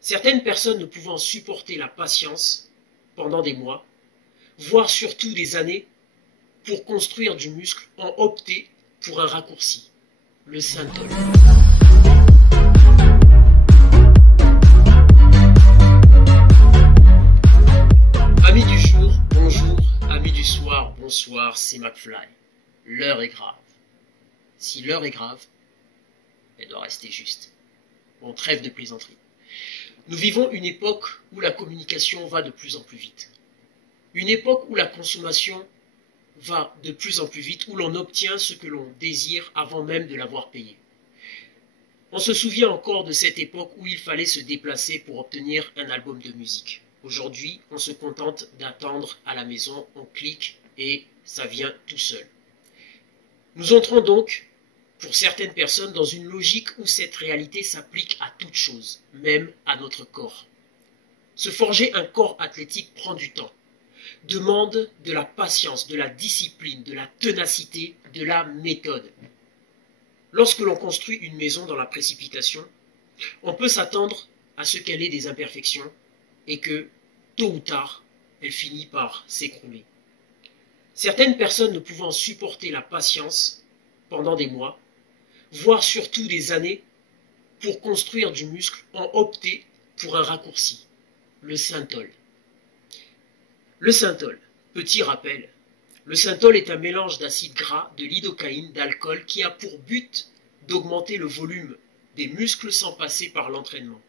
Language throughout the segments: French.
Certaines personnes ne pouvant supporter la patience pendant des mois, voire surtout des années, pour construire du muscle, ont opté pour un raccourci, le synthol. Amis du jour, bonjour, amis du soir, bonsoir, c'est McFly. L'heure est grave. Si l'heure est grave, elle doit rester juste. On trêve de plaisanterie. Nous vivons une époque où la communication va de plus en plus vite. Une époque où la consommation va de plus en plus vite, où l'on obtient ce que l'on désire avant même de l'avoir payé. On se souvient encore de cette époque où il fallait se déplacer pour obtenir un album de musique. Aujourd'hui, on se contente d'attendre à la maison, on clique et ça vient tout seul. Nous entrons donc, pour certaines personnes, dans une logique où cette réalité s'applique à toute chose, même à notre corps. Se forger un corps athlétique prend du temps, demande de la patience, de la discipline, de la ténacité, de la méthode. Lorsque l'on construit une maison dans la précipitation, on peut s'attendre à ce qu'elle ait des imperfections et que, tôt ou tard, elle finit par s'écrouler. Certaines personnes ne pouvant supporter la patience pendant des mois, voire surtout des années, pour construire du muscle, ont opté pour un raccourci, le synthol. Le synthol, petit rappel, le synthol est un mélange d'acide gras, de lidocaïne, d'alcool qui a pour but d'augmenter le volume des muscles sans passer par l'entraînement.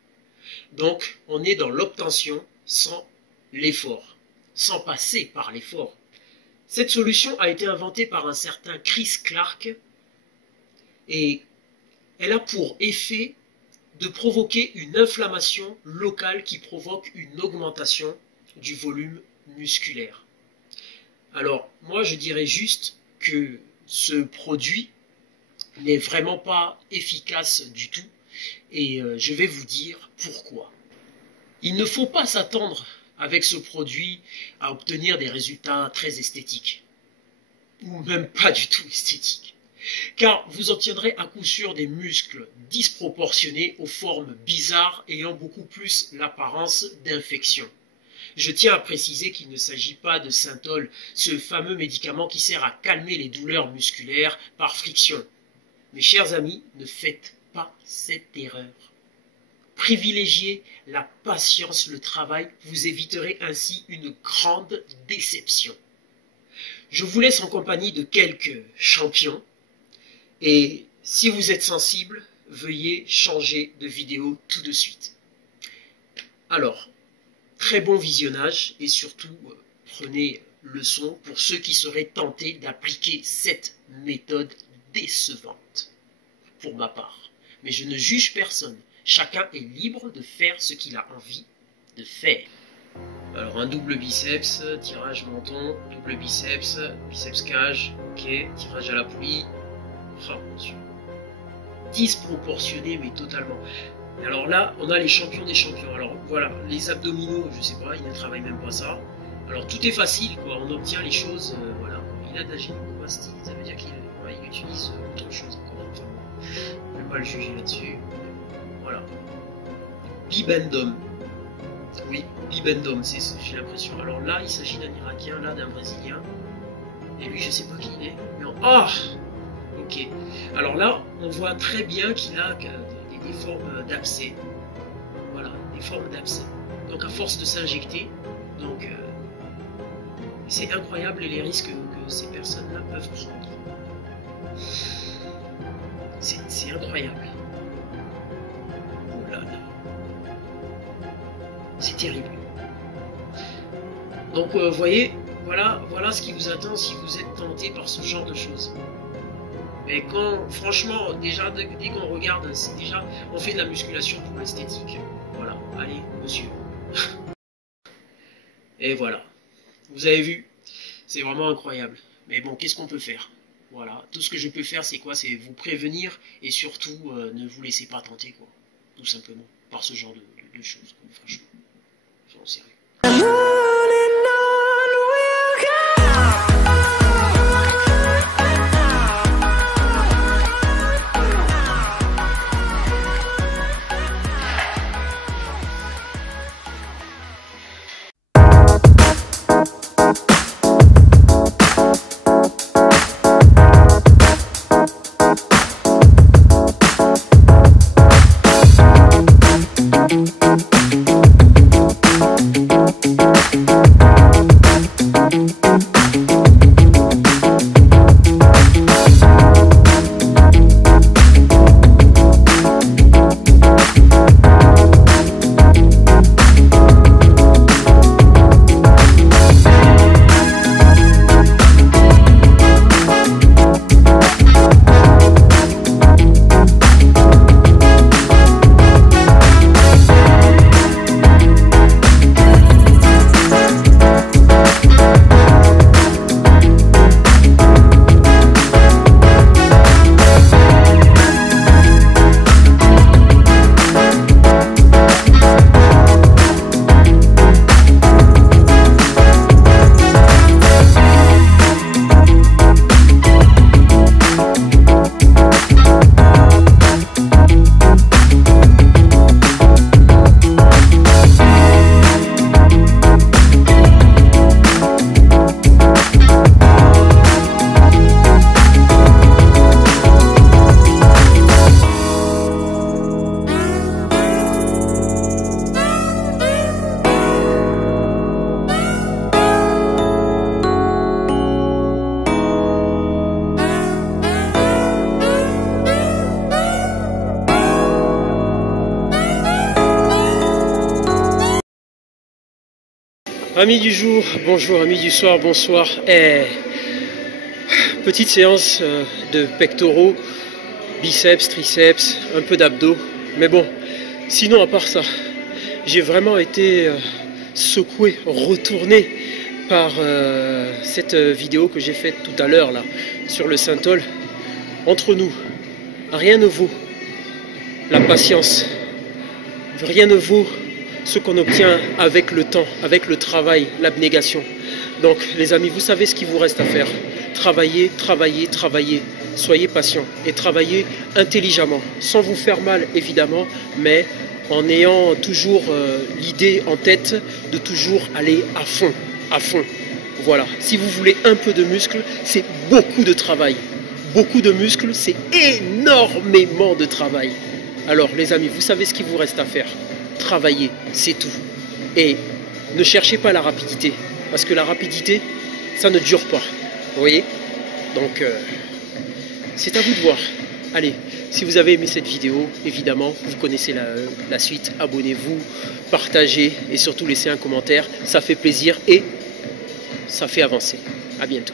Donc, on est dans l'obtention sans l'effort, sans passer par l'effort. Cette solution a été inventée par un certain Chris Clark et elle a pour effet de provoquer une inflammation locale qui provoque une augmentation du volume musculaire. Alors, moi je dirais juste que ce produit n'est vraiment pas efficace du tout et je vais vous dire pourquoi. Il ne faut pas s'attendre avec ce produit à obtenir des résultats très esthétiques, ou même pas du tout esthétiques, car vous obtiendrez à coup sûr des muscles disproportionnés aux formes bizarres ayant beaucoup plus l'apparence d'infection. Je tiens à préciser qu'il ne s'agit pas de synthol, ce fameux médicament qui sert à calmer les douleurs musculaires par friction. Mes chers amis, ne faites pas cette erreur. Privilégiez la patience, le travail, vous éviterez ainsi une grande déception. Je vous laisse en compagnie de quelques champions et si vous êtes sensible, veuillez changer de vidéo tout de suite. Alors, très bon visionnage et surtout prenez leçon pour ceux qui seraient tentés d'appliquer cette méthode décevante, pour ma part. Mais je ne juge personne. Chacun est libre de faire ce qu'il a envie de faire. Alors un double biceps, tirage menton, double biceps, biceps cage, ok, tirage à la poulie. Oh mon Dieu. Disproportionné mais totalement. Alors là, on a les champions des champions. Alors voilà, les abdominaux, je sais pas, il ne travaille même pas ça. Alors tout est facile, quoi. On obtient les choses, voilà. Il a de la gynécomastie, ça veut dire qu'il utilise autre chose encore. Enfin, je ne vais pas le juger là-dessus. Voilà. Bibendum. Oui, Bibendum, j'ai l'impression. Alors là, il s'agit d'un Irakien, là d'un Brésilien. Et lui, je sais pas qui il est. Mais ah, ok. Alors là, on voit très bien qu'il a des formes d'abcès. Voilà, des formes d'abcès. Donc à force de s'injecter, donc c'est incroyable les risques que ces personnes-là peuvent prendre. C'est incroyable. Oh là là. C'est terrible. Donc vous voyez, voilà ce qui vous attend si vous êtes tenté par ce genre de choses. Mais quand, franchement, déjà dès qu'on regarde, c'est déjà, on fait de la musculation pour l'esthétique. Voilà, allez, monsieur. Et voilà, vous avez vu, c'est vraiment incroyable. Mais bon, qu'est-ce qu'on peut faire? Voilà, tout ce que je peux faire, c'est quoi? C'est vous prévenir et surtout ne vous laissez pas tenter, quoi. Tout simplement, par ce genre de choses, franchement. J'en sais rien. Amis du jour, bonjour, amis du soir, bonsoir. Petite séance de pectoraux, biceps, triceps, un peu d'abdos. Mais bon, sinon à part ça, j'ai vraiment été secoué, retourné par cette vidéo que j'ai faite tout à l'heure là sur le Saint-Ol. Entre nous, rien ne vaut la patience, rien ne vaut ce qu'on obtient avec le temps, avec le travail, l'abnégation. Donc les amis, vous savez ce qu'il vous reste à faire. Travaillez, travaillez, travaillez. Soyez patients et travaillez intelligemment, sans vous faire mal évidemment, mais en ayant toujours l'idée en tête de toujours aller à fond, à fond. Voilà, si vous voulez un peu de muscle, c'est beaucoup de travail. Beaucoup de muscles, c'est énormément de travail. Alors les amis, vous savez ce qu'il vous reste à faire. Travaillez, c'est tout. Et ne cherchez pas la rapidité, parce que la rapidité, ça ne dure pas. Vous voyez? Donc, c'est à vous de voir. Allez, si vous avez aimé cette vidéo, évidemment, vous connaissez la suite. Abonnez-vous, partagez et surtout laissez un commentaire. Ça fait plaisir et ça fait avancer. À bientôt.